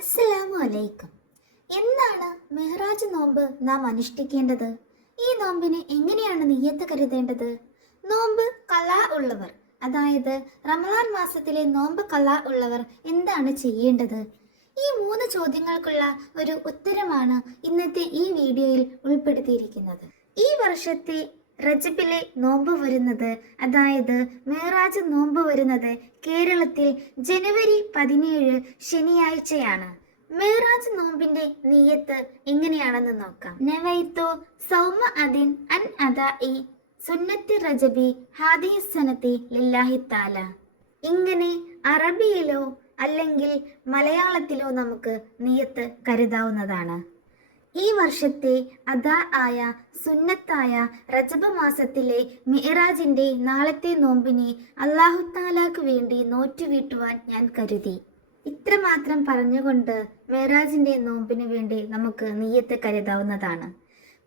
അസ്സലാമു അലൈക്കും എന്താണ് മെഹ്റാജ് നോമ്പ് നാം അനുഷ്ഠിക്കേണ്ടത്? ഈ നോമ്പിന് എങ്ങനെയാണ് നീയത്ത് കരുതേണ്ടത്? നോമ്പ് കല ഉള്ളവർ അതായത് റമദാൻ മാസത്തിലെ നോമ്പ് കല ഉള്ളവർ എന്താണ് ചെയ്യേണ്ടത്? ഈ മൂന്ന് ചോദ്യങ്ങൾക്കുള്ള ഒരു ഉത്തരമാണ് ഇന്നത്തെ ഈ വീഡിയോയിൽ ഉൾപ്പെടുത്തിയിരിക്കുന്നത്. ഈ വർഷത്തെ റജബിലെ നോമ്പ് വരുന്നത്. അതായത് മേറാജ് നോമ്പ് വരുന്നത് കേരളത്തിൽ ജനുവരി പതിനേഴ് ശനിയാഴ്ചയാണ്. മേറാജ് നോമ്പിന്റെ നീയത്ത് എങ്ങനെയാണെന്ന് നോക്കാം. നവൈത്തോ സൗമ അദിൻ അൻ അദാ ഇ സുന്നത്തി റജബി ഹാദി സനത്തി ലില്ലാഹി താല ഇങ്ങനെ അറബിയിലോ അല്ലെങ്കിൽ മലയാളത്തിലോ നമുക്ക് നീയത്ത് കരുതാവുന്നതാണ്. ഈ വർഷത്തെ അദാ ആയ സുന്നത്തായ റജബ മാസത്തിലെ മിഹറാജിന്റെ നാളത്തെ നോമ്പിനെ അള്ളാഹുത്താലാക്ക് വേണ്ടി നോറ്റുവീട്ടുവാൻ ഞാൻ കരുതി. ഇത്രമാത്രം പറഞ്ഞുകൊണ്ട് മെഹറാജിന്റെ നോമ്പിന് വേണ്ടി നമുക്ക് നീയത്ത് കരുതാവുന്നതാണ്.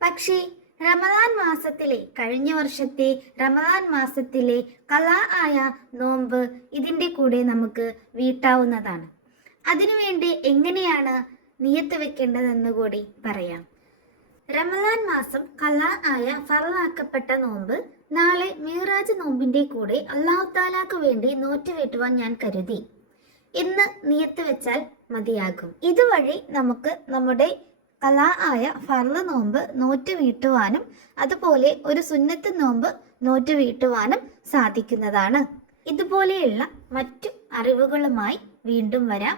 പക്ഷേ റമദാൻ മാസത്തിലെ കഴിഞ്ഞ വർഷത്തെ റമദാൻ മാസത്തിലെ കലാ ആയ നോമ്പ് ഇതിന്റെ കൂടെ നമുക്ക് വീട്ടാവുന്നതാണ്. അതിനുവേണ്ടി എങ്ങനെയാണ് നിയത്ത് വെക്കേണ്ടതെന്ന് കൂടി പറയാം. റമദാൻ മാസം കലാ ആയ ഫറലാക്കപ്പെട്ട നോമ്പ് നാളെ മീറാജ് നോമ്പിന്റെ കൂടെ അള്ളാഹു താലാക്ക് വേണ്ടി നോറ്റുവീട്ടുവാൻ ഞാൻ കരുതി. ഇന്ന് നിയത്ത് വെച്ചാൽ മതിയാകും. ഇതുവഴി നമുക്ക് നമ്മുടെ കലാ ആയ ഫർൾ നോമ്പ് നോറ്റ് വീട്ടുവാനും അതുപോലെ ഒരു സുന്നത്ത് നോമ്പ് നോറ്റ് വീട്ടുവാനും സാധിക്കുന്നതാണ്. ഇതുപോലെയുള്ള മറ്റു അറിവുകളുമായി വീണ്ടും വരാം.